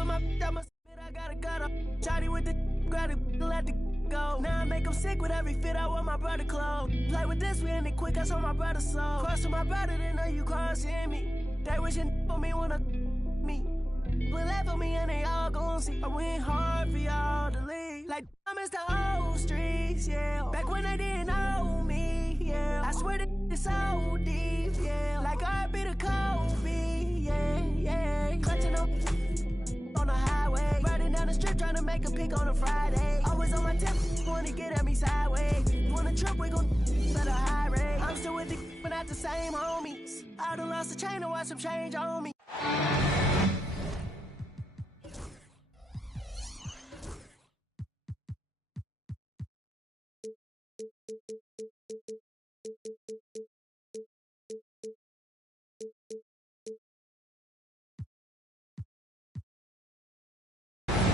with my I gotta gut up. Shotty with the gotta let the go. Now I make them sick with every fit I want my brother clothes. Play with this, we end it quick, I saw my brother soul. Cross with my brother, then know you crossing me. They wishing for me wanna me. But left for me and they all gon' see. I went hard for y'all to leave. Like I miss the old streets, yeah. Back when they didn't know me, yeah. I swear that it's so deep, yeah. Like I be the Kobe, yeah, yeah. Clutching up on the highway, riding down the strip trying to make a pick on a Friday. Always on my tip, wanna get at me sideways. Wanna trip, we gon' at a high rate. I'm still with the but not the same homies. I done lost the chain and watch some change on me.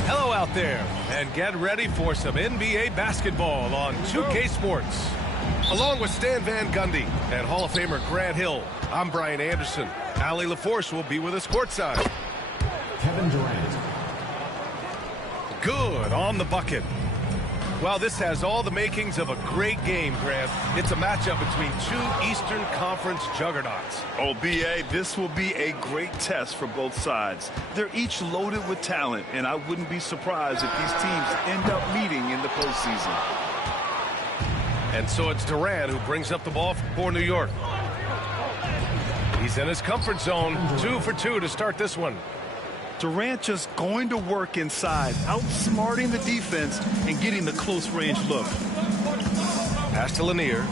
Hello out there, and get ready for some NBA basketball on 2K Sports. Along with Stan Van Gundy and Hall of Famer Grant Hill, I'm Brian Anderson. Allie LaForce will be with us courtside. Kevin Durant. Good on the bucket. Well, this has all the makings of a great game, Grant. It's a matchup between two Eastern Conference juggernauts. Oh, B.A., this will be a great test for both sides. They're each loaded with talent, and I wouldn't be surprised if these teams end up meeting in the postseason. And so it's Durant who brings up the ball for New York. He's in his comfort zone, 2 for 2 to start this one. Durant just going to work inside, outsmarting the defense and getting the close-range look. Pass to Lanier.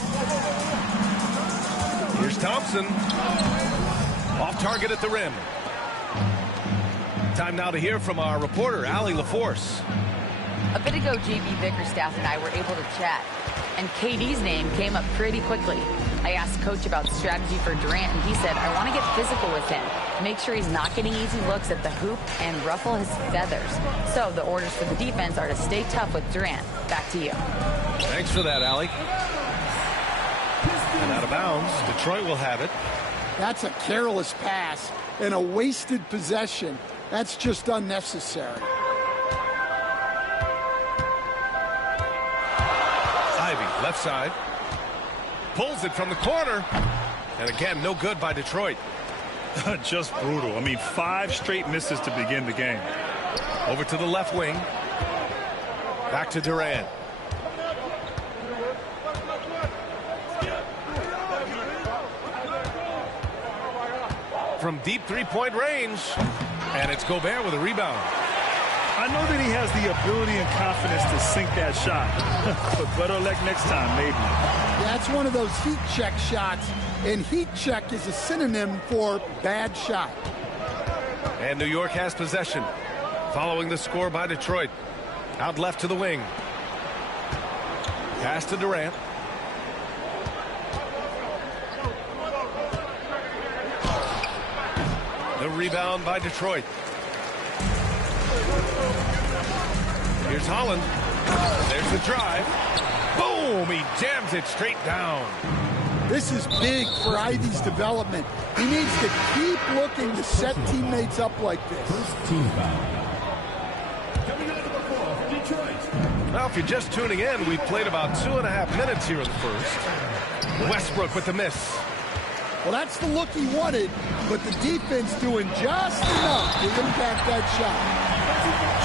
Here's Thompson. Off target at the rim. Time now to hear from our reporter, Allie LaForce. A bit ago, JB Bickerstaff and I were able to chat, and KD's name came up pretty quickly. I asked Coach about the strategy for Durant, and he said, I want to get physical with him, make sure he's not getting easy looks at the hoop, and ruffle his feathers. So the orders for the defense are to stay tough with Durant. Back to you. Thanks for that, Allie. And out of bounds, Detroit will have it. That's a careless pass and a wasted possession. That's just unnecessary. Ivy, left side. Pulls it from the corner. And again, no good by Detroit. Just brutal. I mean, 5 straight misses to begin the game. Over to the left wing. Back to Durant. From deep three-point range. And it's Gobert with a rebound. I know that he has the ability and confidence to sink that shot. But better luck next time, maybe. That's one of those heat check shots, and heat check is a synonym for bad shot. And New York has possession, following the score by Detroit. Out left to the wing. Pass to Durant. The rebound by Detroit. Here's Holland. There's the drive. Boom! He jams it straight down. This is big for Ivy's development. He needs to keep looking to set teammates up like this. First team foul. Coming out of the ball for Detroit. Well, if you're just tuning in, we've played about 2.5 minutes here in the first. Westbrook with the miss. Well, that's the look he wanted, but the defense doing just enough to impact that shot.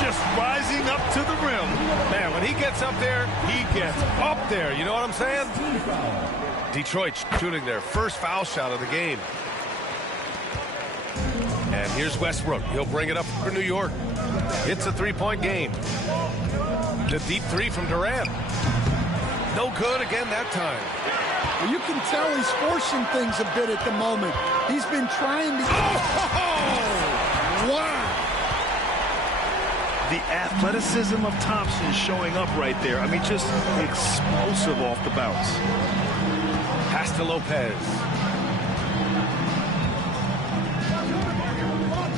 Just rising up to the rim. Man, when he gets up there, he gets up there. You know what I'm saying? Detroit shooting their first foul shot of the game. And here's Westbrook. He'll bring it up for New York. It's a 3-point game. The deep 3 from Durant. No good again that time. Well, you can tell he's forcing things a bit at the moment. He's been trying to... Oh! Wow! The athleticism of Thompson showing up right there. I mean, just explosive off the bounce. Pass to Lopez.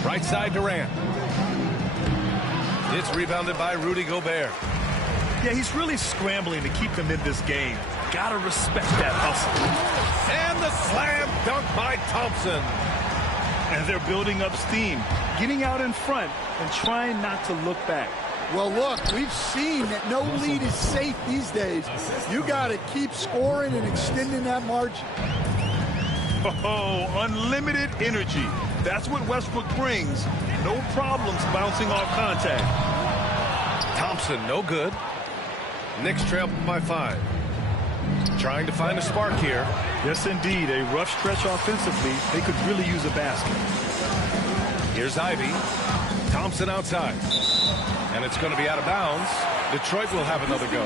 Right side Durant. It's rebounded by Rudy Gobert. Yeah, he's really scrambling to keep them in this game. Gotta respect that hustle. And the slam dunk by Thompson. And they're building up steam, getting out in front and trying not to look back. Well, look, we've seen that no lead is safe these days. You got to keep scoring and extending that margin. Oh, unlimited energy. That's what Westbrook brings. No problems bouncing off contact. Thompson, no good. Knicks trail by 5. Trying to find a spark here. Yes, indeed. A rough stretch offensively. They could really use a basket. Here's Ivy. Thompson outside. And it's going to be out of bounds. Detroit will have another go.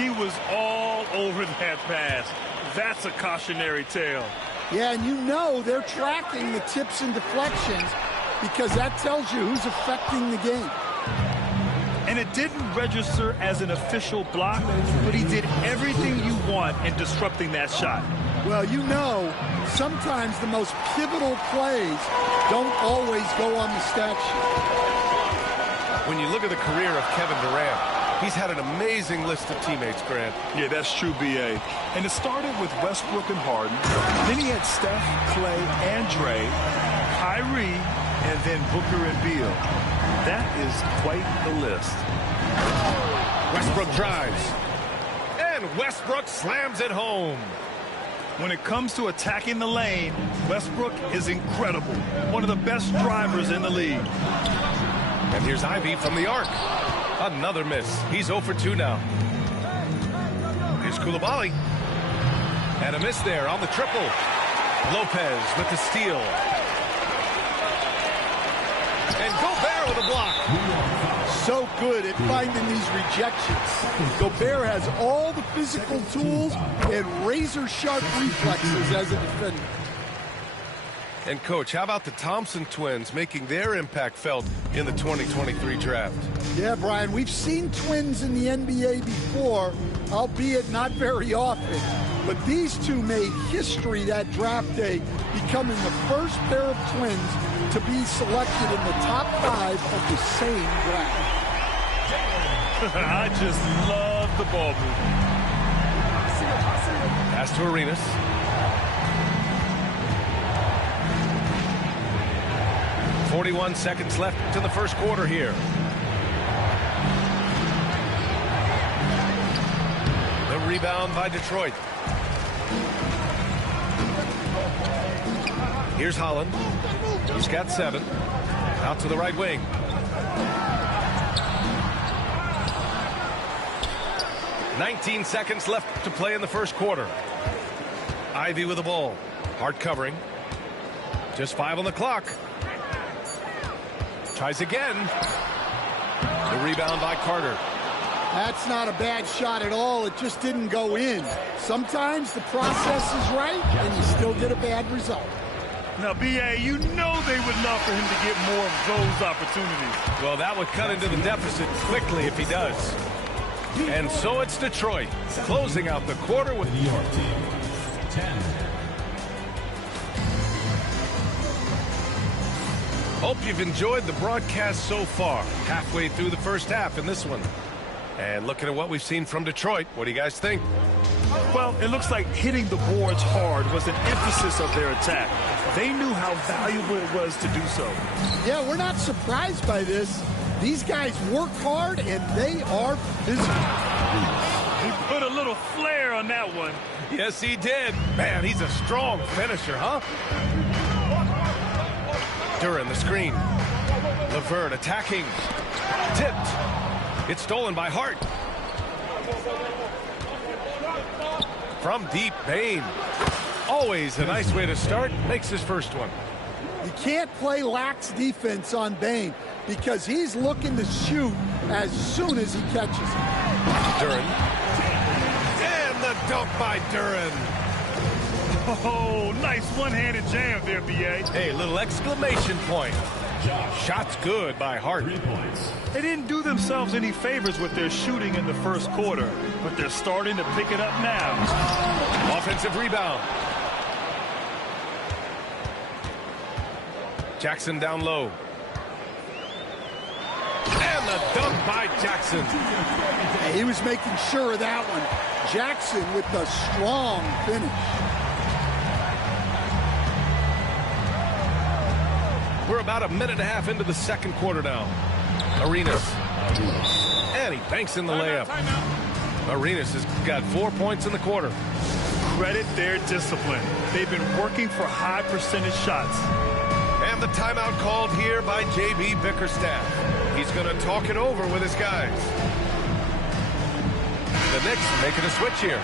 He was all over that pass. That's a cautionary tale. Yeah, and you know they're tracking the tips and deflections because that tells you who's affecting the game. And it didn't register as an official block, but he did everything you want in disrupting that shot. Well, you know, sometimes the most pivotal plays don't always go on the stat sheet. When you look at the career of Kevin Durant, he's had an amazing list of teammates, Grant. Yeah, that's true, B.A. And it started with Westbrook and Harden. Then he had Steph, Clay, and Dre, Kyrie, and then Booker and Beal. That is quite the list. Westbrook drives. And Westbrook slams it home. When it comes to attacking the lane, Westbrook is incredible. One of the best drivers in the league. And here's Ivy from the arc. Another miss. He's 0 for 2 now. Here's Coulibaly. And a miss there on the triple. Lopez with the steal. And Gobert with a block. So good at finding these rejections. Gobert has all the physical tools and razor-sharp reflexes as a defender. And, Coach, how about the Thompson twins making their impact felt in the 2023 draft? Yeah, Brian, we've seen twins in the NBA before, albeit not very often. But these two made history that draft day, becoming the first pair of twins to be selected in the top 5 of the same draft. I just love the ball movement. Pass to Arenas. .41 seconds left in the first quarter here. The rebound by Detroit. Here's Holland. He's got 7. Out to the right wing. .19 seconds left to play in the first quarter. Ivy with the ball. Hard covering. Just 5 on the clock. Tries again. The rebound by Carter. That's not a bad shot at all. It just didn't go in. Sometimes the process is right, and you still get a bad result. Now, B.A., you know they would love for him to get more of those opportunities. Well, that would cut into the deficit quickly if he does. And so it's Detroit closing out the quarter with New York team, 10. Hope you've enjoyed the broadcast so far. Halfway through the first half in this one. And looking at what we've seen from Detroit, what do you guys think? Well, it looks like hitting the boards hard was an emphasis of their attack. They knew how valuable it was to do so. Yeah, we're not surprised by this. These guys work hard, and they are physical. He put a little flair on that one. Yes, he did. Man, he's a strong finisher, huh? Duran, the screen. LeVert attacking. Tipped. It's stolen by Hart. From deep, Bane. Always a nice way to start. Makes his first one. You can't play lax defense on Bane because he's looking to shoot as soon as he catches it. Duran. And the dunk by Duran. Oh, nice one-handed jam there, B.A. Hey, little exclamation point. Shot's good by Hart. They didn't do themselves any favors with their shooting in the first quarter, but they're starting to pick it up now. Offensive rebound. Jackson down low. And the dunk by Jackson. He was making sure of that one. Jackson with the strong finish. about a minute and a half into the second quarter now. Arenas. And he banks in the layup. Arenas has got 4 points in the quarter. Credit their discipline. They've been working for high percentage shots. And the timeout called here by J.B. Bickerstaff. He's going to talk it over with his guys. The Knicks making a switch here.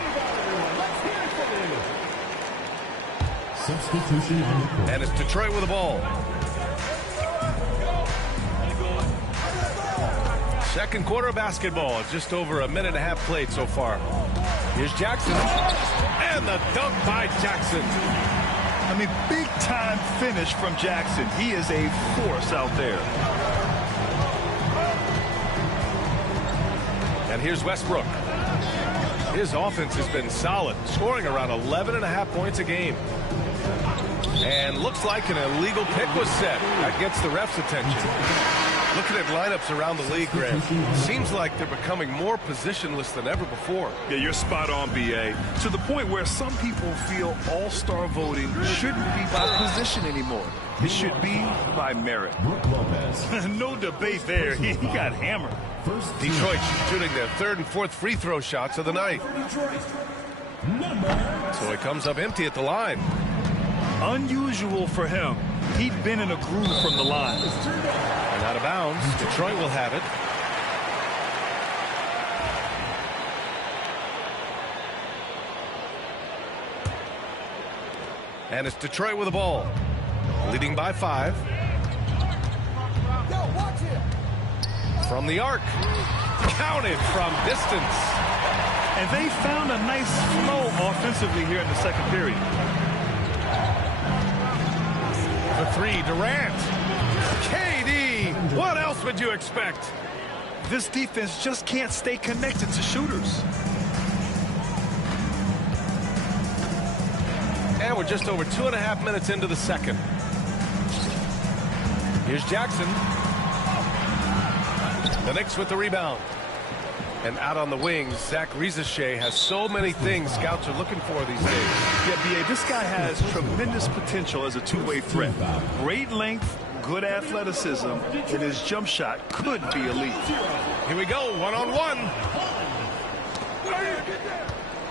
Substitution on the court. And it's Detroit with the ball. Second quarter of basketball. Just over a minute and a half played so far. Here's Jackson. And the dunk by Jackson. I mean, big-time finish from Jackson. He is a force out there. And here's Westbrook. His offense has been solid, scoring around 11.5 points a game. And looks like an illegal pick was set. That gets the ref's attention. Looking at lineups around the league, Graham, seems like they're becoming more positionless than ever before. Yeah, you're spot on, B.A. To the point where some people feel all-star voting shouldn't be by position anymore. It should be by merit. Brook Lopez. No debate there. He got hammered. Detroit shooting their third and fourth free throw shots of the night. So he comes up empty at the line. Unusual for him. He'd been in a groove from the line. And out of bounds, Detroit will have it. And it's Detroit with the ball. Leading by 5. From the arc. Counted from distance. And they found a nice flow offensively here in the second period. The 3, Durant. KD. What else would you expect? This defense just can't stay connected to shooters. And we're just over 2.5 minutes into the second. Here's Jackson. The Knicks with the rebound. And out on the wings, Zach Rizachet has so many things scouts are looking for these days. Yeah, B.A., this guy has tremendous potential as a two-way threat. Great length, good athleticism, and his jump shot could be elite. Here we go, one-on-one.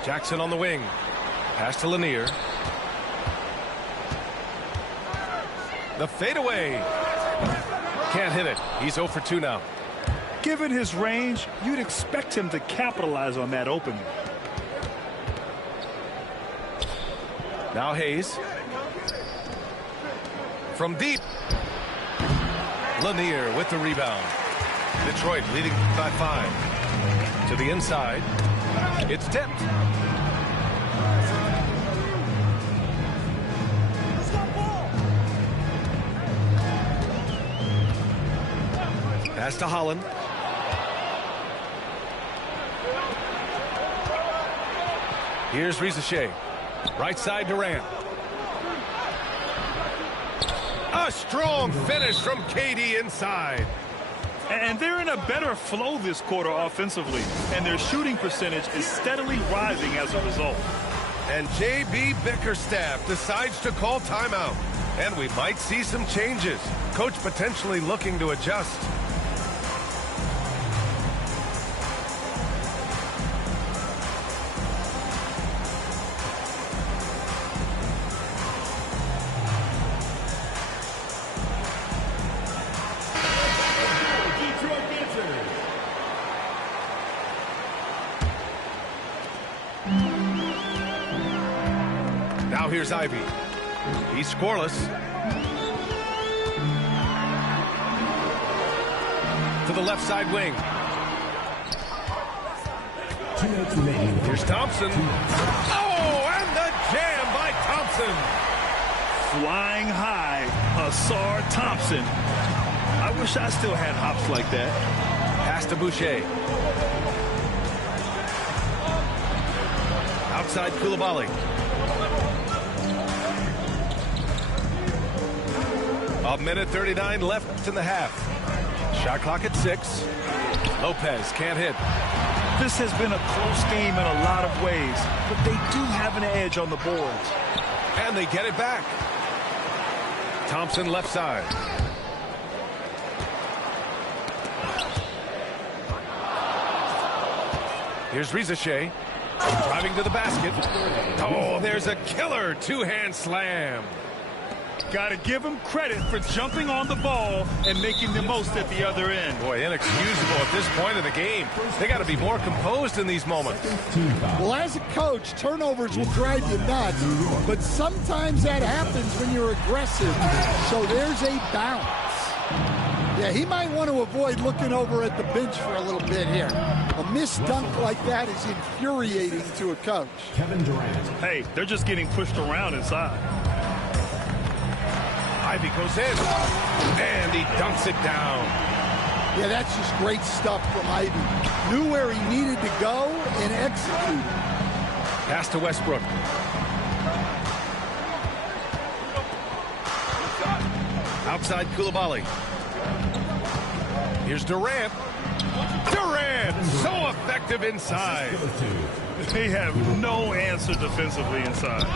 Jackson on the wing. Pass to Lanier. The fadeaway. Can't hit it. He's 0 for 2 now. Given his range, you'd expect him to capitalize on that opening. Now Hayes. From deep. Lanier with the rebound. Detroit leading by 5. To the inside. It's tipped. Pass to Holland. Here's Rizachet. Right side Durant. A strong finish from KD inside. And they're in a better flow this quarter offensively. And their shooting percentage is steadily rising as a result. And J.B. Bickerstaff decides to call timeout. And we might see some changes. Coach potentially looking to adjust. Now here's Ivy. He's scoreless. To the left side wing. Here's Thompson. Oh, and the jam by Thompson. Flying high, Ausar Thompson. I wish I still had hops like that. Pass to Boucher. Outside Coulibaly. A minute 39 left in the half. Shot clock at 6. Lopez can't hit. This has been a close game in a lot of ways, but they do have an edge on the boards. And they get it back. Thompson left side. Here's Rizachet. Driving to the basket. Oh, there's a killer two-hand slam. Got to give him credit for jumping on the ball and making the most at the other end. Boy, inexcusable at this point in the game. They got to be more composed in these moments. Well, as a coach, turnovers will drive you nuts, but sometimes that happens when you're aggressive. So there's a balance. Yeah, he might want to avoid looking over at the bench for a little bit here. A missed dunk like that is infuriating to a coach. Kevin Durant. Hey, they're just getting pushed around inside. Ivy goes in, and he dunks it down. Yeah, that's just great stuff from Ivy. Knew where he needed to go and executed. Pass to Westbrook. Outside Coulibaly. Here's Durant. Durant, so effective inside. They have no answer defensively inside.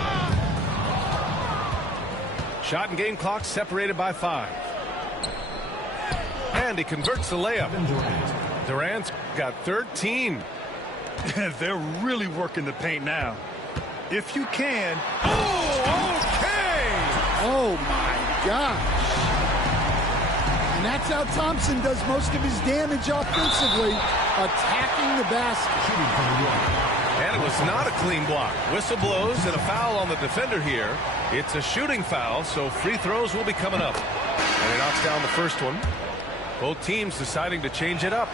Shot and game clock separated by 5. And he converts the layup. Durant's got 13. They're really working the paint now. If you can. Oh, okay! Oh, my gosh. And that's how Thompson does most of his damage offensively, attacking the basket. And it was not a clean block. Whistle blows and a foul on the defender here. It's a shooting foul, so free throws will be coming up. And he knocks down the first one. Both teams deciding to change it up.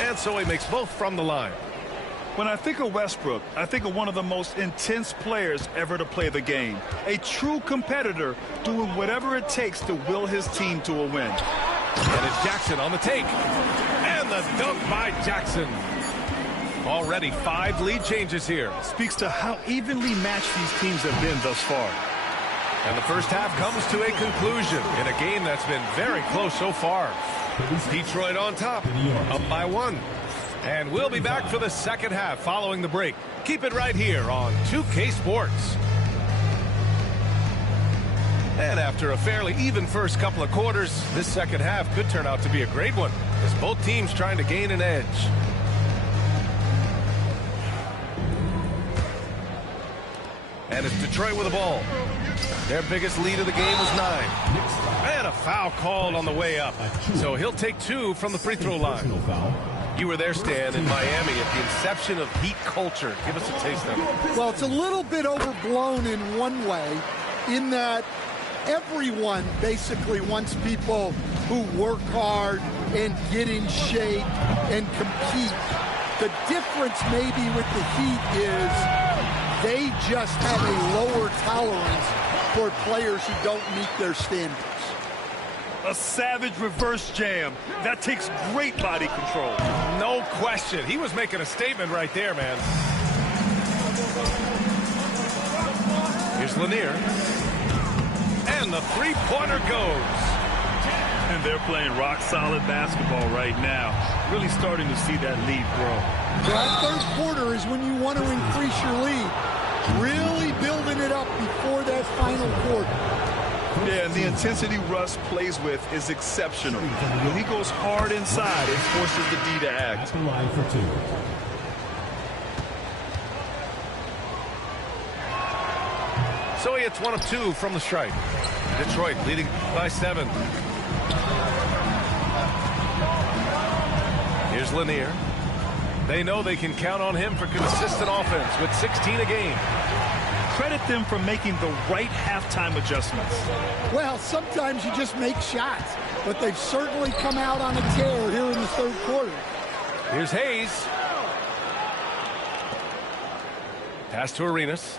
And so he makes both from the line. When I think of Westbrook, I think of one of the most intense players ever to play the game. A true competitor doing whatever it takes to will his team to a win. And it's Jackson on the take. And the dunk by Jackson. Already 5 lead changes here. Speaks to how evenly matched these teams have been thus far. And the first half comes to a conclusion in a game that's been very close so far. Detroit on top, up by 1. And we'll be back for the second half following the break. Keep it right here on 2K Sports. And after a fairly even first couple of quarters, this second half could turn out to be a great one, as both teams trying to gain an edge. And it's Detroit with the ball. Their biggest lead of the game was 9. And a foul called on the way up. So he'll take 2 from the free throw line. You were there, Stan, in Miami at the inception of Heat culture. Give us a taste of it. Well, it's a little bit overblown in one way, in that everyone basically wants people who work hard and get in shape and compete. The difference maybe with the Heat is they just have a lower tolerance for players who don't meet their standards. A savage reverse jam. That takes great body control. No question. He was making a statement right there, man. Here's Lanier. And the three-pointer goes. And they're playing rock-solid basketball right now. Really starting to see that lead grow. That third quarter is when you want to increase your lead. Really building it up before that final quarter. Yeah, and the intensity Russ plays with is exceptional. When he goes hard inside, it forces the D to act. Line for 2. So he hits 1 of 2 from the stripe. Detroit leading by 7. Here's Lanier. They know they can count on him for consistent offense with 16 a game. Credit them for making the right halftime adjustments. Well, sometimes you just make shots, but they've certainly come out on a tear here in the third quarter. Here's Hayes. Pass to Arenas.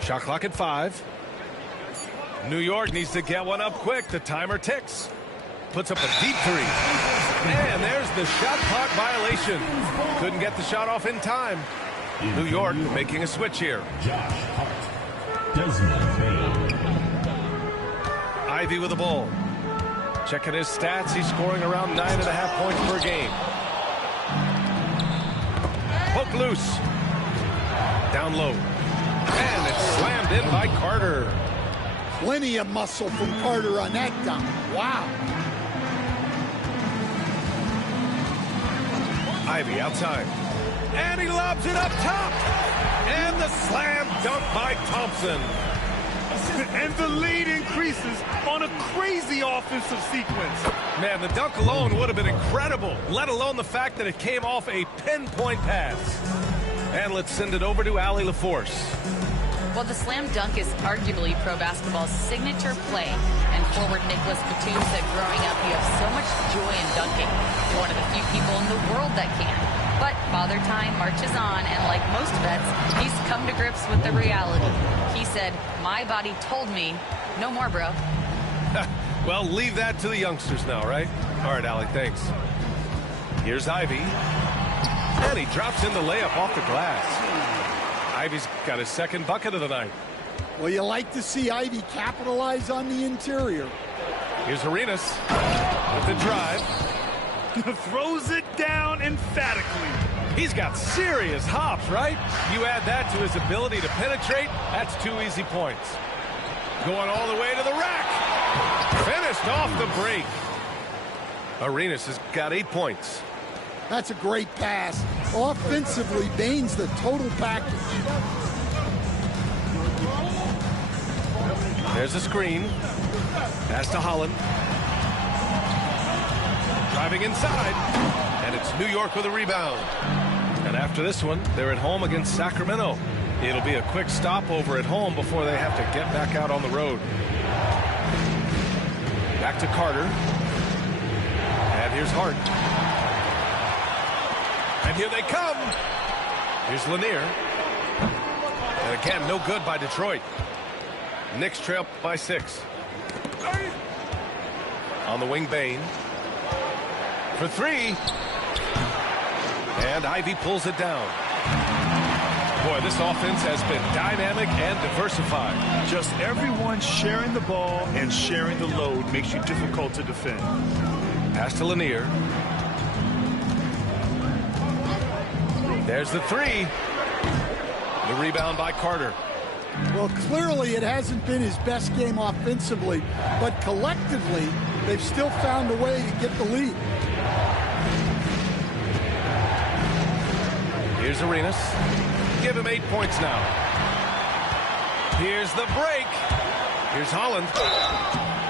Shot clock at 5. New York needs to get one up quick. The timer ticks. Puts up a deep 3. And there's the shot clock violation. Couldn't get the shot off in time. New York making a switch here. Josh Hart. Desmond Bain. Ivy with the ball. Checking his stats. He's scoring around 9.5 points per game. Poke loose. Down low. And it's slammed in by Carter. Plenty of muscle from Carter on that dunk. Wow. Ivy outside. And he lobs it up top. And the slam dunk by Thompson. And the lead increases on a crazy offensive sequence. Man, the dunk alone would have been incredible, let alone the fact that it came off a pinpoint pass. And let's send it over to Allie LaForce. Well, the slam dunk is arguably pro basketball's signature play. And forward Nicholas Batum said growing up, you have so much joy in dunking. You're one of the few people in the world that can. But Father Time marches on, and like most vets, he's come to grips with the reality. He said, my body told me, no more, bro. Well, leave that to the youngsters now, right? All right, Allie, thanks. Here's Ivy. And he drops in the layup off the glass. Ivy's got his second bucket of the night. Well, you like to see Ivy capitalize on the interior. Here's Arenas with the drive. Throws it down emphatically. He's got serious hops, right? You add that to his ability to penetrate, that's 2 easy points. Going all the way to the rack. Finished off the break. Arenas has got 8 points. That's a great pass. Offensively, Bane's the total package. There's a screen. Pass to Holland. Driving inside. And it's New York with a rebound. And after this one, they're at home against Sacramento. It'll be a quick stopover at home before they have to get back out on the road. Back to Carter. And here's Hart. And here they come. Here's Lanier. And again, no good by Detroit. Knicks trail by 6. On the wing, Bane. For 3. And Ivy pulls it down. Boy, this offense has been dynamic and diversified. Just everyone sharing the ball and sharing the load makes you difficult to defend. Pass to Lanier. There's the 3. The rebound by Carter. Well, clearly it hasn't been his best game offensively, but collectively, they've still found a way to get the lead. Here's Arenas. Give him 8 points now. Here's the break. Here's Holland.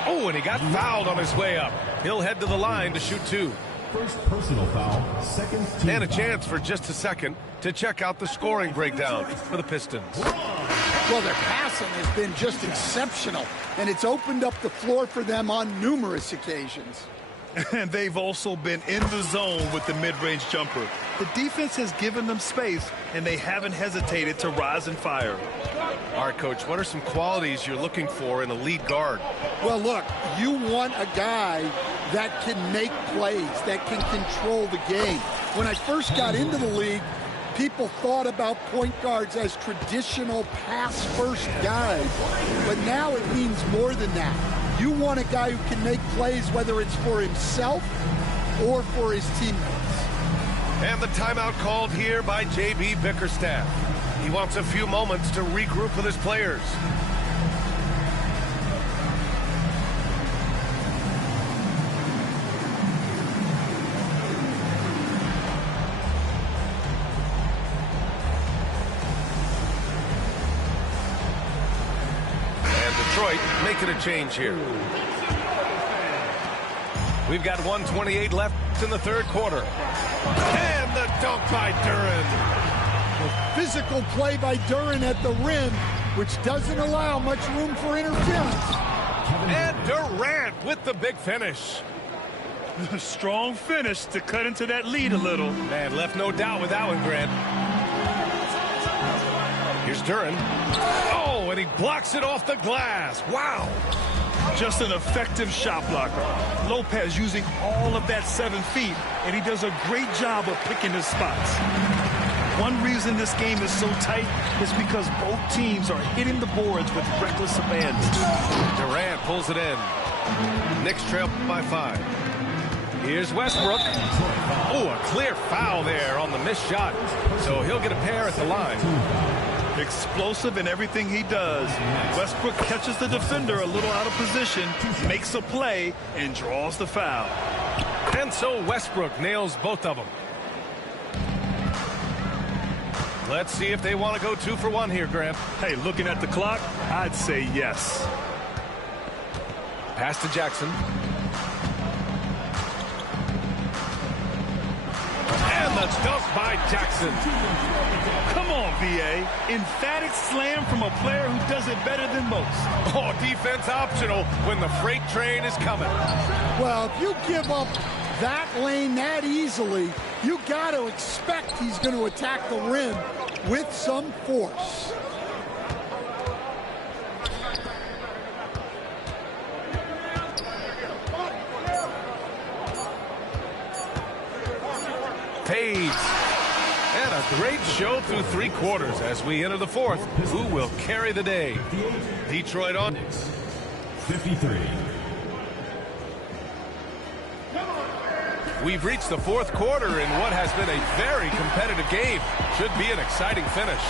Oh, and he got fouled on his way up. He'll head to the line to shoot 2. First personal foul, second team And a chance for just a second to check out the scoring breakdown for the Pistons. Well, their passing has been just exceptional, and it's opened up the floor for them on numerous occasions. And they've also been in the zone with the mid-range jumper. The defense has given them space, and they haven't hesitated to rise and fire. All right, Coach, what are some qualities you're looking for in a lead guard? Well, look, you want a guy that can make plays, that can control the game. When I first got into the league, people thought about point guards as traditional pass-first guys, but now it means more than that. You want a guy who can make plays, whether it's for himself or for his teammates. And the timeout called here by J.B. Bickerstaff. He wants a few moments to regroup with his players. Detroit making a change here. We've got 1:28 left in the third quarter. And the dunk by Duren. Physical play by Duren at the rim, which doesn't allow much room for interference. And Durant with the big finish. Strong finish to cut into that lead a little. Man, left no doubt with that one, Grant. Here's Duren. Oh, and he blocks it off the glass. Wow. Just an effective shot blocker. Lopez using all of that 7 feet, and he does a great job of picking his spots. One reason this game is so tight is because both teams are hitting the boards with reckless abandon. Durant pulls it in. Knicks trail by 5. Here's Westbrook. Oh, a clear foul there on the missed shot. So he'll get a pair at the line. Explosive in everything he does. Westbrook catches the defender a little out of position, makes a play, and draws the foul. And so Westbrook nails both of them. Let's see if they want to go 2 for 1 here, Grant. Hey, looking at the clock, I'd say yes. Pass to Jackson. And the dunk by Jackson. Come on, VA. Emphatic slam from a player who does it better than most. Oh, defense optional when the freight train is coming. Well, if you give up that lane that easily, you got to expect he's going to attack the rim with some force. Fades. And a great show through 3 quarters as we enter the 4th. Who will carry the day? Detroit on 53. We've reached the 4th quarter in what has been a very competitive game. Should be an exciting finish.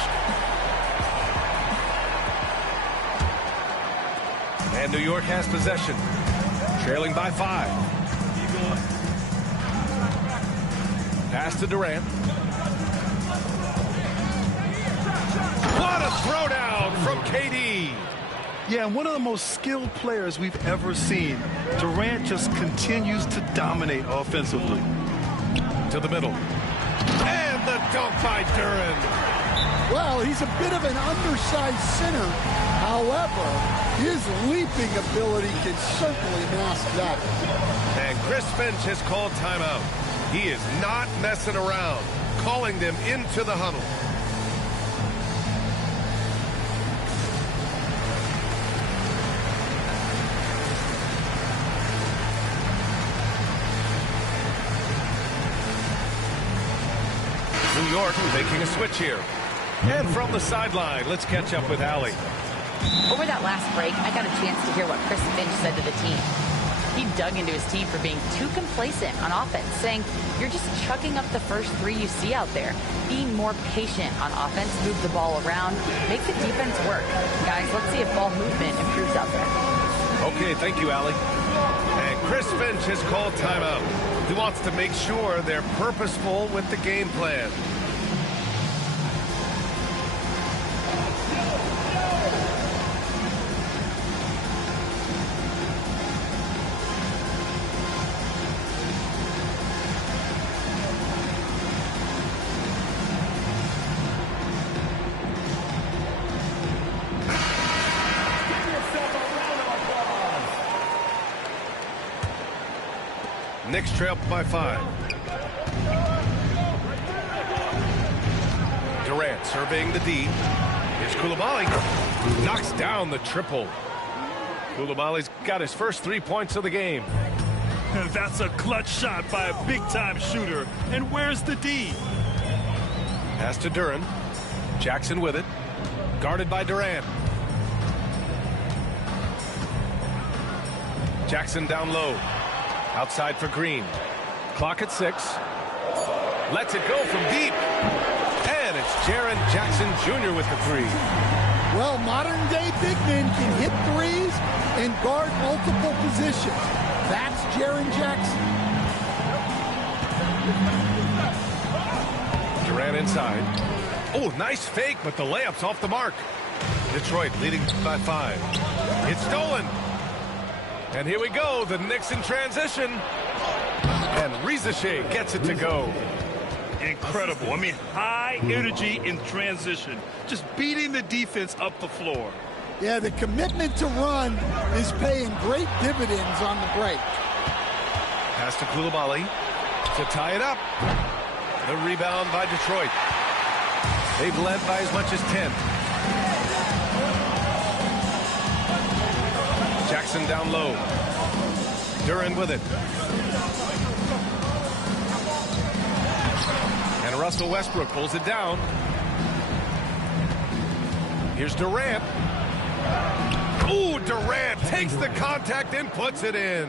And New York has possession, trailing by 5. Pass to Durant. What a throwdown from KD. Yeah, one of the most skilled players we've ever seen. Durant just continues to dominate offensively. To the middle. And the dunk by Durant. Well, he's a bit of an undersized center. However, his leaping ability can certainly mask that. And Chris Finch has called timeout. He is not messing around, calling them into the huddle. New York making a switch here. And from the sideline, let's catch up with Allie. Over that last break, I got a chance to hear what Chris Finch said to the team. He dug into his team for being too complacent on offense, saying, you're just chucking up the first 3 you see out there. Being more patient on offense, move the ball around, make the defense work. Guys, let's see if ball movement improves out there. Okay, thank you, Allie. And Chris Finch has called timeout. He wants to make sure they're purposeful with the game plan. Knicks trail by 5. Durant surveying the D. Here's Coulibaly. Knocks down the triple. Coulibaly's got his first 3 points of the game. That's a clutch shot by a big-time shooter. And where's the D? Pass to Durant. Jackson with it. Guarded by Durant. Jackson down low. Outside for Green. Clock at 6. Lets it go from deep. And it's Jaren Jackson Jr. with the 3. Well, modern-day big men can hit threes and guard multiple positions. That's Jaren Jackson. Durant inside. Oh, nice fake, but the layup's off the mark. Detroit leading by 5. It's stolen. And here we go, the Knicks in transition. And Rizache gets it to go. Incredible. I mean, high energy in transition. Just beating the defense up the floor. Yeah, the commitment to run is paying great dividends on the break. Pass to Coulibaly to tie it up. The rebound by Detroit. They've led by as much as 10. Jackson down low. Durant with it. And Russell Westbrook pulls it down. Here's Durant. Ooh, Durant takes the contact and puts it in.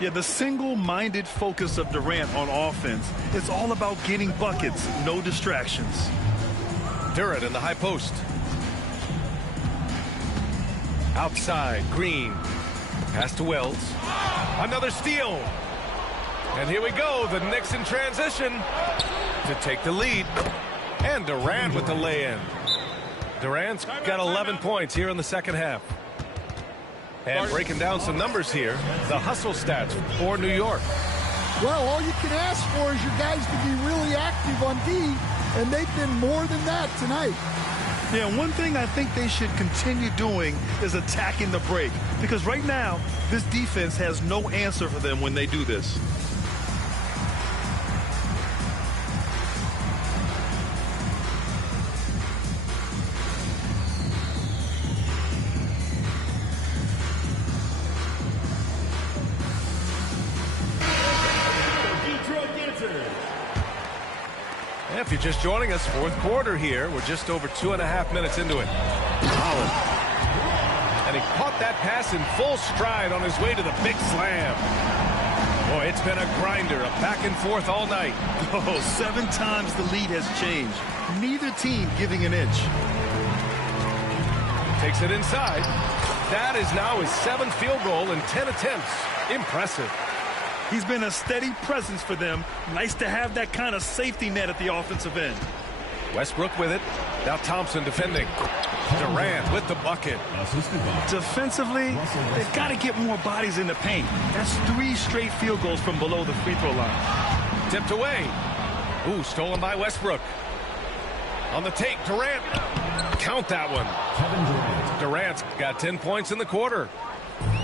Yeah, the single-minded focus of Durant on offense. It's all about getting buckets, no distractions. Durant in the high post. Outside, Green. Pass to Wells. Another steal. And here we go, the Knicks in transition to take the lead. And Durant with the lay-in. Durant's got 11 points here in the second half. And breaking down some numbers here, the hustle stats for New York. Well, all you can ask for is your guys to be really active on D, and they've been more than that tonight. Yeah, one thing I think they should continue doing is attacking the break. Because right now, this defense has no answer for them when they do this. If you're just joining us, fourth quarter here. We're just over 2.5 minutes into it. Holland. And he caught that pass in full stride on his way to the big slam. Boy, it's been a grinder, a back and forth all night. Oh, 7 times the lead has changed. Neither team giving an inch. Takes it inside. That is now his 7th field goal in 10 attempts. Impressive. He's been a steady presence for them. Nice to have that kind of safety net at the offensive end. Westbrook with it. Now Thompson defending. Durant with the bucket. Defensively, they've got to get more bodies in the paint. That's 3 straight field goals from below the free throw line. Tipped away. Ooh, stolen by Westbrook. On the take, Durant. Count that one. Durant's got 10 points in the quarter.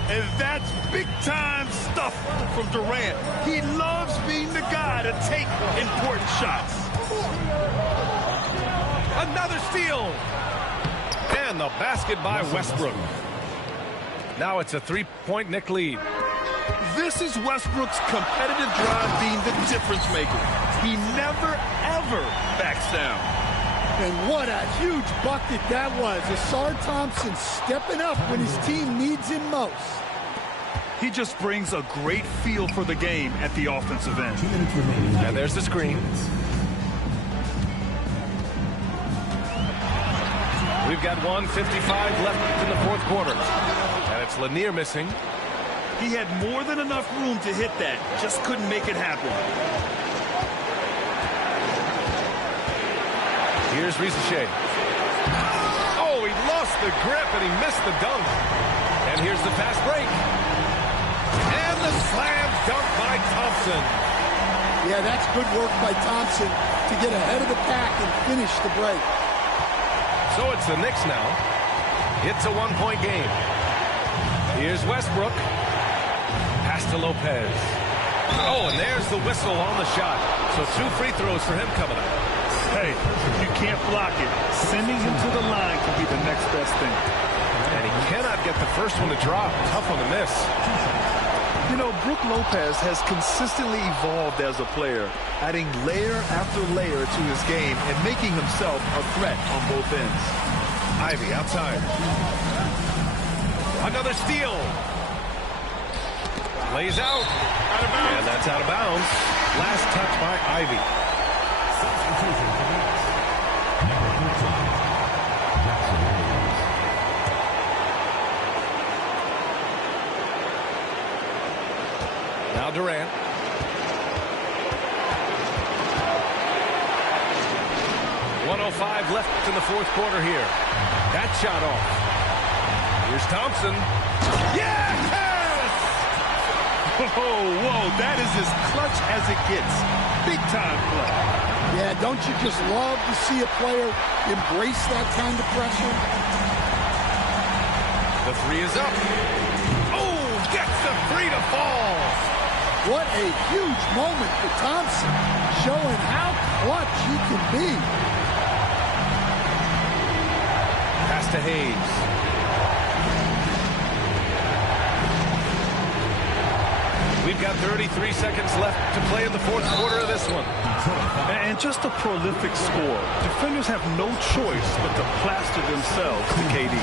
And that's big-time stuff from Durant. He loves being the guy to take important shots. Another steal. And the basket by Westbrook. Now it's a 3-point Knick lead. This is Westbrook's competitive drive being the difference maker. He never, ever backs down. And what a huge bucket that was. Asar Thompson stepping up when his team needs him most. He just brings a great feel for the game at the offensive end. And there's the screen. We've got 1:55 left in the fourth quarter. And it's Lanier missing. He had more than enough room to hit that. Just couldn't make it happen. Here's Risacher. Oh, he lost the grip and he missed the dunk. And here's the fast break. And the slam dunk by Thompson. Yeah, that's good work by Thompson to get ahead of the pack and finish the break. So it's the Knicks now. It's a 1-point game. Here's Westbrook. Pass to Lopez. Oh, and there's the whistle on the shot. So 2 free throws for him coming up. Hey, you can't block it. Sending him to the line can be the next best thing. And he cannot get the first one to drop. Tough one to miss. You know, Brook Lopez has consistently evolved as a player, adding layer after layer to his game and making himself a threat on both ends. Ivy outside. Another steal. Lays out. Out of bounds. And that's out of bounds. Last touch by Ivy. Now Durant. .105 left in the fourth quarter here. That shot off. Here's Thompson. Yes! Whoa, that is as clutch as it gets. Big time play. Yeah, don't you just love to see a player embrace that kind of pressure? The 3 is up. Oh, gets the 3 to fall. What a huge moment for Thompson, showing how clutch he can be. Pass to Hayes. We've got 33 seconds left to play in the fourth quarter of this one. And just a prolific score. Defenders have no choice but to plaster themselves to KD.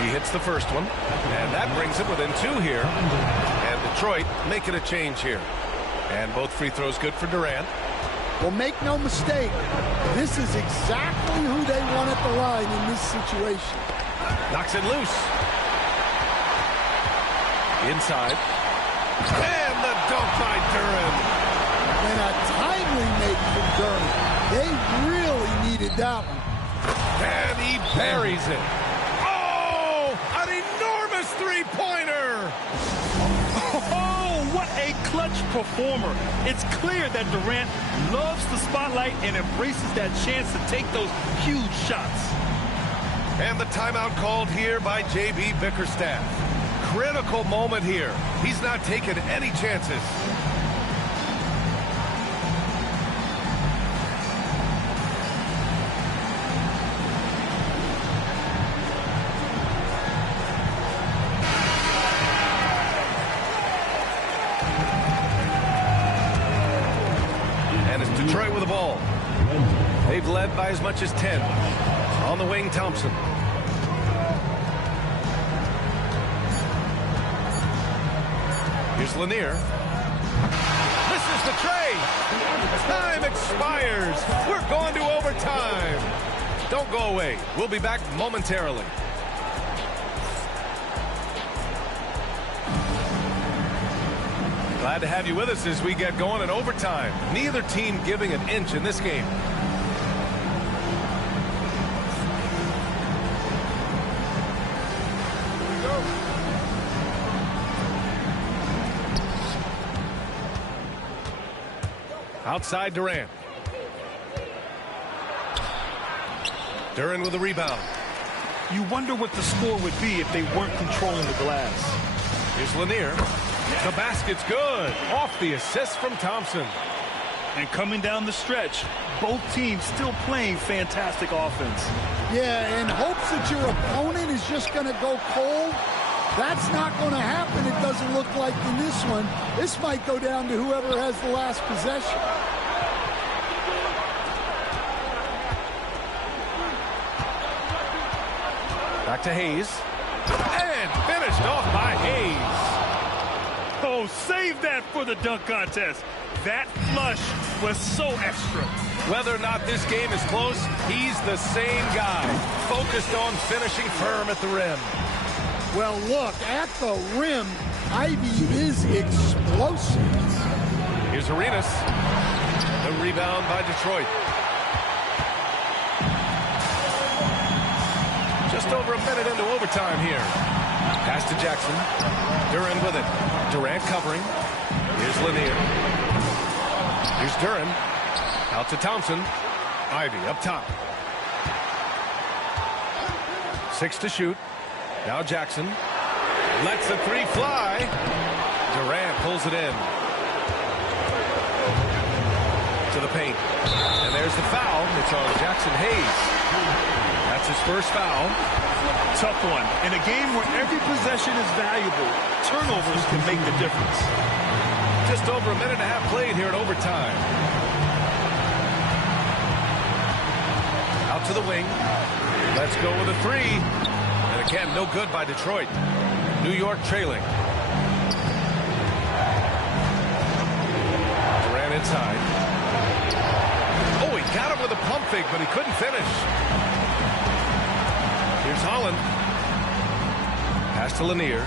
He hits the first one, and that brings him within 2 here. And Detroit making a change here. And both free throws good for Durant. Well, make no mistake, this is exactly who they want at the line in this situation. Knocks it loose. Inside. And the dunk by Duren. And a timely make from Duren. They really needed that one. And he buries it. Oh, an enormous three-pointer. Oh, what a clutch performer. It's clear that Durant loves the spotlight and embraces that chance to take those huge shots. And the timeout called here by J.B. Bickerstaff. Critical moment here. He's not taking any chances. And it's Detroit with the ball. They've led by as much as 10. On the wing, Thompson. Here's Lanier. Misses the tray. Time expires. We're going to overtime. Don't go away. We'll be back momentarily. Glad to have you with us as we get going in overtime. Neither team giving an inch in this game. Outside Durant. Duran with a rebound. You wonder what the score would be if they weren't controlling the glass. Here's Lanier. The basket's good. Off the assist from Thompson. And coming down the stretch, both teams still playing fantastic offense. Yeah, and hopes that your opponent is just going to go cold. That's not going to happen, it doesn't look like in this one. This might go down to whoever has the last possession. Back to Hayes. And finished off by Hayes. Oh, save that for the dunk contest. That flush was so extra. Whether or not this game is close, he's the same guy. Focused on finishing firm at the rim. Well, look, at the rim, Ivy is explosive. Here's Arenas. The rebound by Detroit. Just over a minute into overtime here. Pass to Jackson. Duran with it. Durant covering. Here's Lanier. Here's Duran. Out to Thompson. Ivy up top. 6 to shoot. Now Jackson lets the three fly. Durant pulls it in. To the paint. And there's the foul. It's on Jackson Hayes. That's his first foul. Tough one. In a game where every possession is valuable, turnovers can make the difference. Just over a minute and a half played here in overtime. Out to the wing. Let's go with a three. And again, no good by Detroit. New York trailing. Durant inside. Oh, he got him with a pump fake, but he couldn't finish. Here's Holland. Pass to Lanier.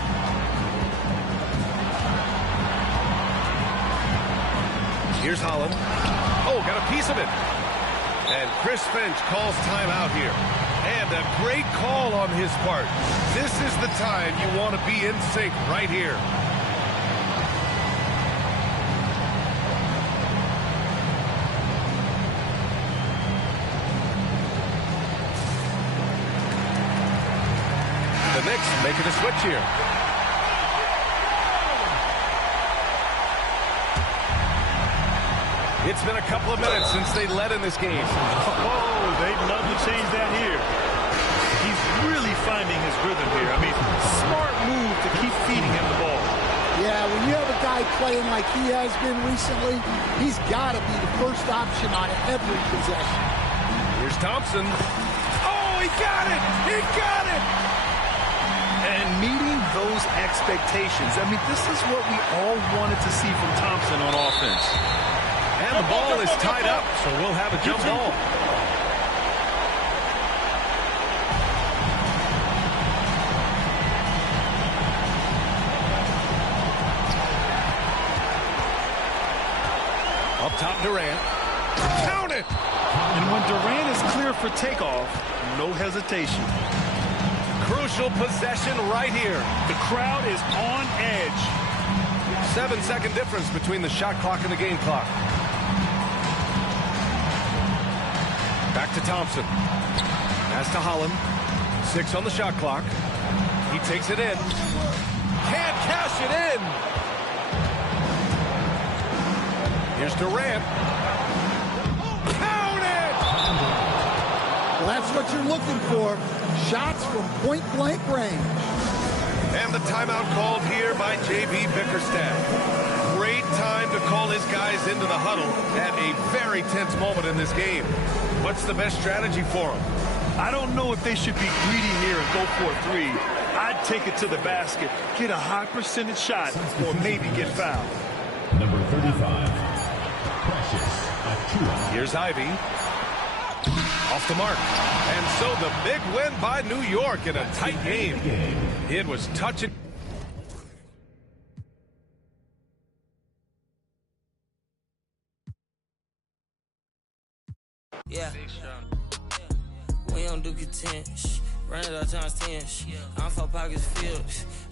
Here's Holland. Oh, got a piece of it. And Chris Finch calls timeout here. And a great call on his part. This is the time you want to be in sync right here. The Knicks making a switch here. It's been a couple of minutes since they led in this game. Oh, they'd love to change that here. He's really finding his rhythm here. I mean, smart move to keep feeding him the ball. Yeah, when you have a guy playing like he has been recently, he's got to be the first option on every possession. Here's Thompson. Oh, he got it! He got it! And meeting those expectations. I mean, this is what we all wanted to see from Thompson on offense. And the ball is tied up, so we'll have a jump ball. Up top, Durant. Count it! And when Durant is clear for takeoff, no hesitation. Crucial possession right here. The crowd is on edge. 7-second difference between the shot clock and the game clock. Back to Thompson. Pass to Holland. 6 on the shot clock. He takes it in. Can't cash it in. Here's Durant. Count it! Well, that's what you're looking for. Shots from point-blank range. And the timeout called here by J.B. Bickerstaff. Great time to call his guys into the huddle at a very tense moment in this game. What's the best strategy for him? I don't know if they should be greedy here and go for a 3. I'd take it to the basket, get a high percentage shot, or maybe get fouled. Number 35, Precious Achiuwa. Here's Ivy. Off the mark. And so the big win by New York in a tight game. It was touch and... Yeah. We don't do content. Run it out times 10. I'm 4 pockets filled.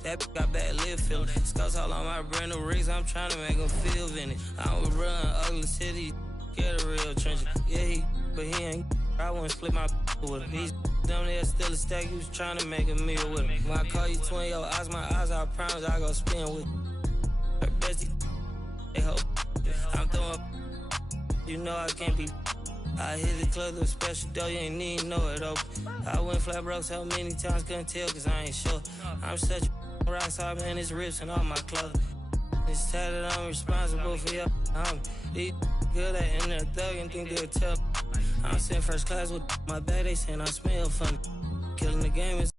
That got bad lip filler. Scouts all on my brand new rigs. I'm trying to make them feel vintage. I would run ugly city. Get a real trench. Yeah, but he ain't. I wouldn't split my with him. He's down there still a stack. He was trying to make a meal with him. When I call you twin, your eyes, my eyes, I promise I go spin with her bestie. They hope. I'm throwing. You know I can't be. I hit the club with special dough, you ain't need know it open. I went flat broke so many times, couldn't tell cause I ain't sure. I'm such a rock star, man, it's rips and all my clothes. It's tatted, I'm responsible for your these good at in there thug and think they'll tell. I'm sitting first class with my bag, they saying I smell funny. Killing the game is